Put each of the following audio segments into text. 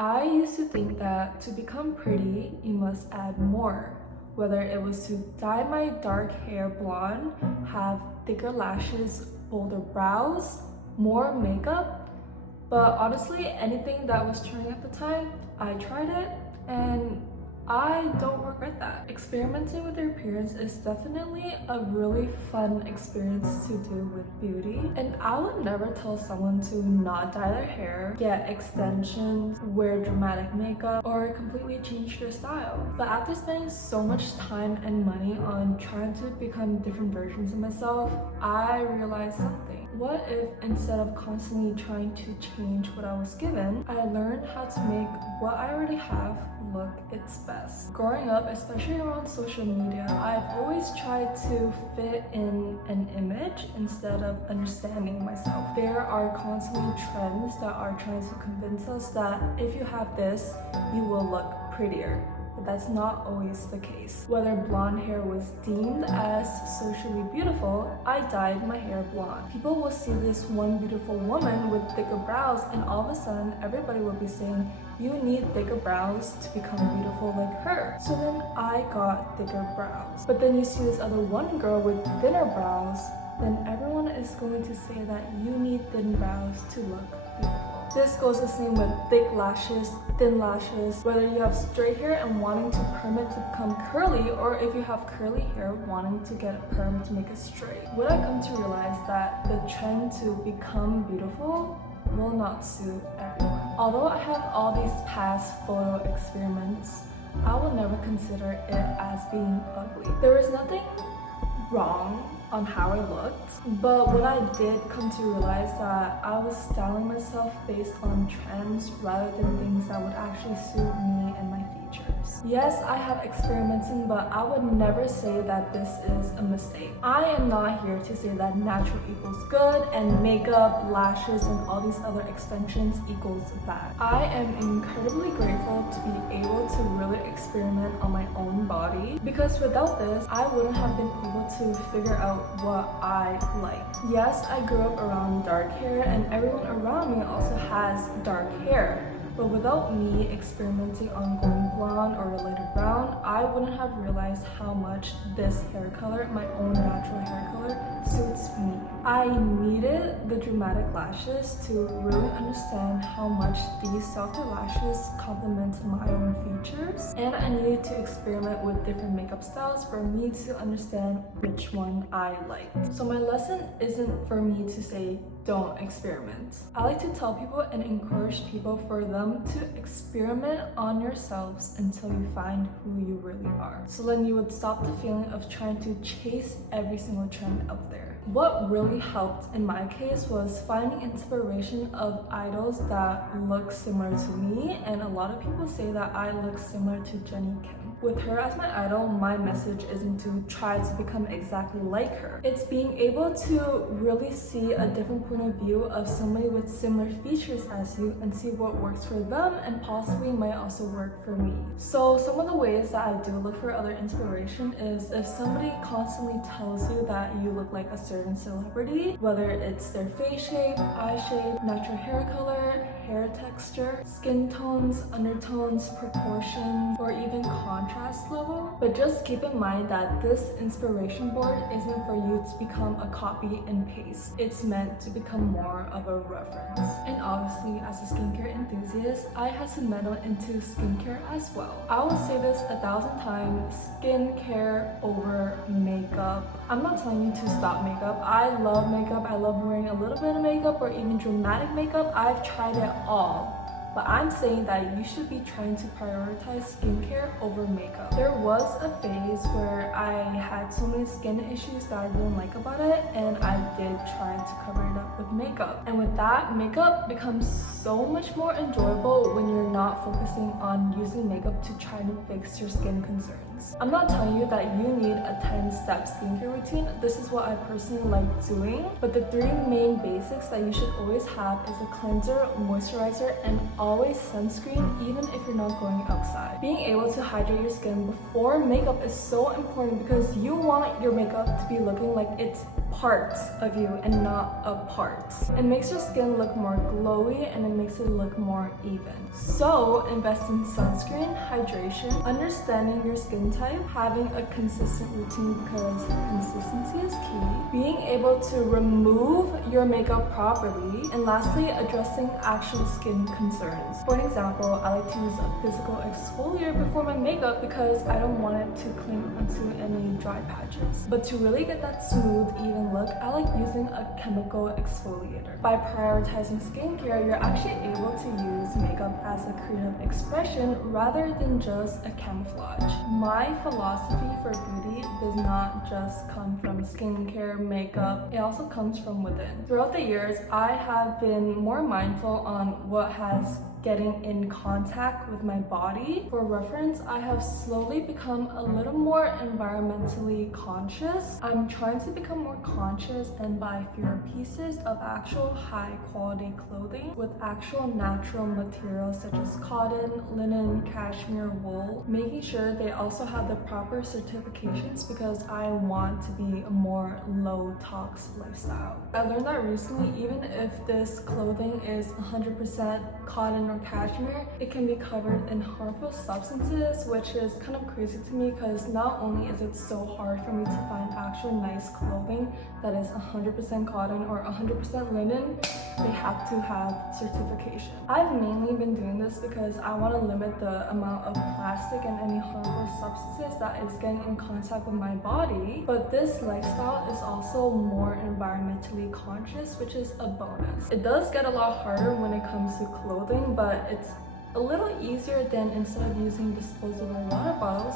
I used to think that to become pretty, you must add more. Whether it was to dye my dark hair blonde, have thicker lashes, bolder brows, more makeup. But honestly, anything that was trending at the time, I tried it and I don't regret that. Experimenting with your appearance is definitely a really fun experience to do with beauty. And I would never tell someone to not dye their hair, get extensions, wear dramatic makeup, or completely change their style. But after spending so much time and money on trying to become different versions of myself, I realized something. What if instead of constantly trying to change what I was given, I learned how to make what I already have look its best? Growing up, especially around social media, I've always tried to fit in an image instead of understanding myself. There are constantly trends that are trying to convince us that if you have this, you will look prettier. But that's not always the case. Whether blonde hair was deemed as socially beautiful, I dyed my hair blonde. People will see this one beautiful woman with thicker brows and all of a sudden everybody will be saying, you need thicker brows to become beautiful like her. So then I got thicker brows. But then you see this other one girl with thinner brows, then everyone is going to say that you need thin brows to look beautiful. This goes the same with thick lashes, thin lashes, whether you have straight hair and wanting to perm it to become curly, or if you have curly hair wanting to get a perm to make it straight. Would I come to realize that the trend to become beautiful will not suit everyone. Although I have all these past photo experiments, I will never consider it as being ugly. There is nothing wrong on how I looked, but what I did come to realize that I was styling myself based on trends rather than things that would actually suit me and my features. Yes, I have experimenting, but I would never say that this is a mistake. I am not here to say that natural equals good and makeup, lashes, and all these other extensions equals bad. I am incredibly grateful to be able to really experiment on my own body, because without this, I wouldn't have been able to figure out what I like. Yes, I grew up around dark hair and everyone around me also has dark hair. But without me experimenting on going blonde or a lighter brown, I wouldn't have realized how much this hair color, my own natural hair color, suits me. I needed the dramatic lashes to really understand how much these softer lashes complement my own features, and I needed to experiment with different makeup styles for me to understand which one I liked. So my lesson isn't for me to say don't experiment. I like to tell people and encourage people for them to experiment on yourselves until you find who you really are. So then you would stop the feeling of trying to chase every single trend out there. What really helped in my case was finding inspiration of idols that look similar to me, and a lot of people say that I look similar to Jenny Kim. With her as my idol, my message isn't to try to become exactly like her. It's being able to really see a different point of view of somebody with similar features as you and see what works for them and possibly might also work for me. So some of the ways that I do look for other inspiration is if somebody constantly tells you that you look like a certain celebrity, whether it's their face shape, eye shape, natural hair color, hair texture, skin tones, undertones, proportions, or even contrast level. But just keep in mind that this inspiration board isn't for you to become a copy and paste. It's meant to become more of a reference. And obviously, as a skincare enthusiast, I had to meddle into skincare as well. I will say this 1,000 times, skincare over makeup. I'm not telling you to stop makeup. I love makeup. I love wearing a little bit of makeup or even dramatic makeup. I've tried it all. But I'm saying that you should be trying to prioritize skincare over makeup. There was a phase where I had so many skin issues that I didn't like about it, and I did try to cover it up with makeup. And with that, makeup becomes so much more enjoyable when you're not focusing on using makeup to try to fix your skin concerns. I'm not telling you that you need a 10-step skincare routine. This is what I personally like doing. But the 3 main basics that you should always have is a cleanser, moisturizer, and always sunscreen, even if you're not going outside. Being able to hydrate your skin before makeup is so important because you want your makeup to be looking like it's parts of you and not a part. It makes your skin look more glowy and it makes it look more even. So invest in sunscreen, hydration, understanding your skin type, having a consistent routine because consistency is key, being able to remove your makeup properly, and lastly, addressing actual skin concerns. For an example, I like to use a physical exfoliator before my makeup because I don't want it to cling onto any dry patches. But to really get that smooth, even look, I like using a chemical exfoliator. By prioritizing skincare, you're actually able to use makeup as a creative expression rather than just a camouflage. My philosophy for beauty does not just come from skincare, makeup, it also comes from within. Throughout the years, I have been more mindful on what has getting in contact with my body. For reference, I have slowly become a little more environmentally conscious. I'm trying to become more conscious and buy fewer pieces of actual high quality clothing with actual natural materials such as cotton, linen, cashmere, wool, making sure they also have the proper certifications because I want to be a more low tox lifestyle. I learned that recently, even if this clothing is 100% cotton or cashmere, it can be covered in harmful substances, which is kind of crazy to me because not only is it so hard for me to find actual nice clothing that is 100% cotton or 100% linen, they have to have certification. I've mainly been doing this because I want to limit the amount of plastic and any harmful substances that is getting in contact with my body, but this lifestyle is also more environmentally conscious, which is a bonus. It does get a lot harder when it comes to clothing, but it's a little easier than instead of using disposable water bottles,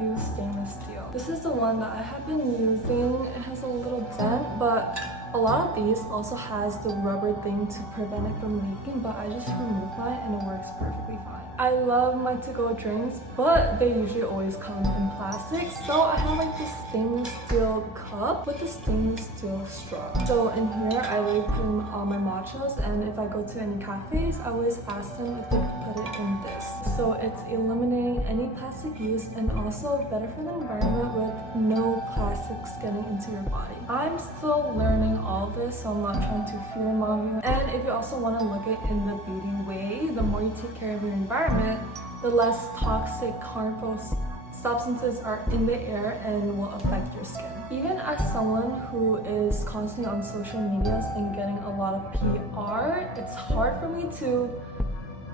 use stainless steel. This is the one that I have been using. It has a little dent, but a lot of these also has the rubber thing to prevent it from leaking, but I just removed mine and it works perfectly fine. I love my to-go drinks, but they usually always come in plastic, so I have like this stainless steel cup with a stainless steel straw. So in here, I really put in all my matchas, and if I go to any cafes, I always ask them if they could put it in this. So it's eliminating any plastic use and also better for the environment with no plastics getting into your body. I'm still learning all this, so I'm not trying to fearmonger you. And if you also want to look at it in the beauty way, the more you take care of your environment, the less toxic, harmful substances are in the air and will affect your skin. Even as someone who is constantly on social medias and getting a lot of PR, it's hard for me to...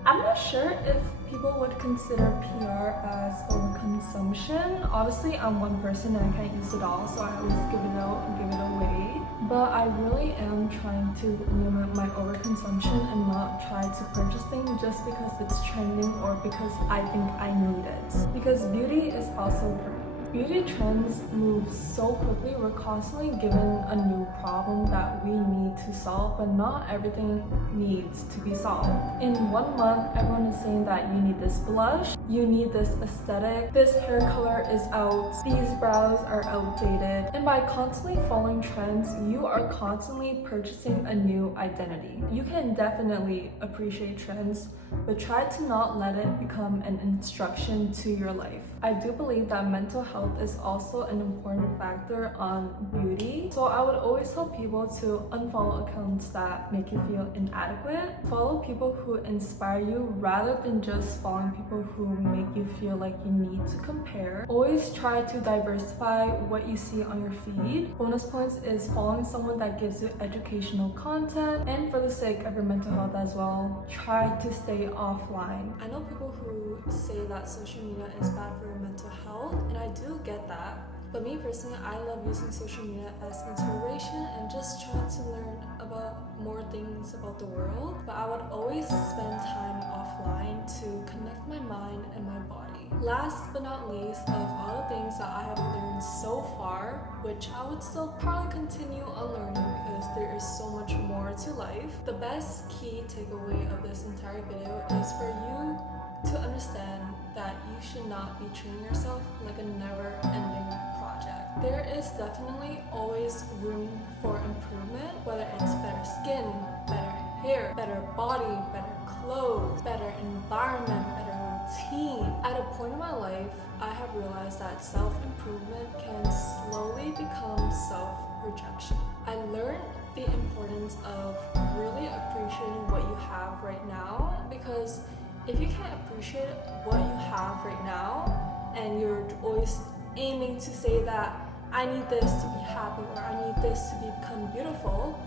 I'm not sure if people would consider PR as overconsumption. Obviously, I'm one person and I can't use it all, so I always give it out and give it away. But I really am trying to limit my overconsumption and not try to purchase things just because it's trending or because I think I need it. Because beauty is also free. Beauty trends move so quickly, we're constantly given a new problem that we need to solve, but not everything needs to be solved. In 1 month, everyone is saying that you need this blush, you need this aesthetic, this hair color is out, these brows are outdated. And by constantly following trends, you are constantly purchasing a new identity. You can definitely appreciate trends, but try to not let it become an instruction to your life. I do believe that mental health is also an important factor on beauty. So I would always tell people to unfollow accounts that make you feel inadequate. Follow people who inspire you rather than just following people who make you feel like you need to compare. Always try to diversify what you see on your feed. Bonus points is following someone that gives you educational content, and for the sake of your mental health as well, try to stay offline. I know people who say that social media is bad for your mental health, and I do get that. But me personally, I love using social media as inspiration and just trying to learn about more things about the world. But I would always spend time offline to connect my mind and my body. Last but not least, of all the things that I have learned so far, which I would still probably continue on learning because there is so much more to life, the best key takeaway of this entire video is for you to understand that you should not be treating yourself like a never-ending project. There is definitely always room for improvement, whether it's better skin, better hair, better body, better clothes, better environment, better routine. At a point in my life, I have I've realized that self-improvement can slowly become self-rejection. I learned the importance of really appreciating what you have right now, because if you can't appreciate what you have right now and you're always aiming to say that I need this to be happy or I need this to become beautiful,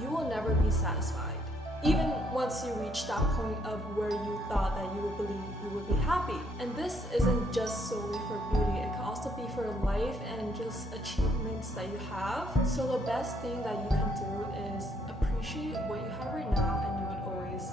you will never be satisfied. Even once you reach that point of where you thought that you would believe you would be happy. And this isn't just solely for beauty, it can also be for life and just achievements that you have. So the best thing that you can do is appreciate what you have right now, and you would always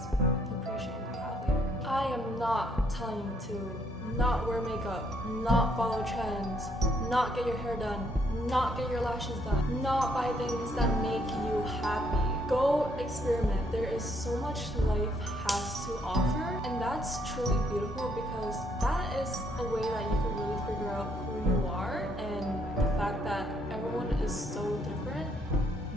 appreciate what you have later. I am not telling you to not wear makeup, not follow trends, not get your hair done, not get your lashes done, not buy things that make you happy. Go experiment. There is so much life has to offer, and that's truly beautiful, because that is a way that you can really figure out who you are, and the fact that everyone is so different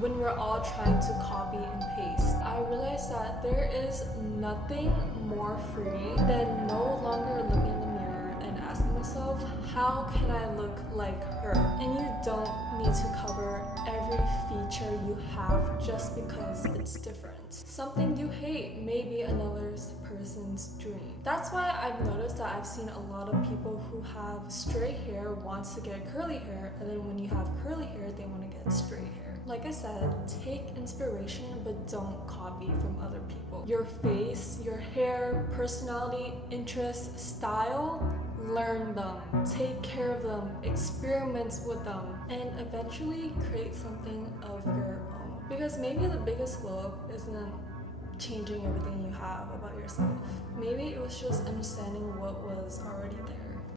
when we're all trying to copy and paste. I realized that there is nothing more free than no longer looking in the mirror and asking myself, how can I look like her? And you don't need to cover every feature you have just because it's different. Something you hate may be another person's dream. That's why I've noticed that I've seen a lot of people who have straight hair wants to get curly hair, and then when you have curly hair, they want to get straight hair. Like I said, take inspiration, but don't copy from other people. Your face, your hair, personality, interests, style, learn them, take care of them, experiment with them, and eventually create something of your own. Because maybe the biggest glow up isn't changing everything you have about yourself. Maybe it was just understanding what was already there.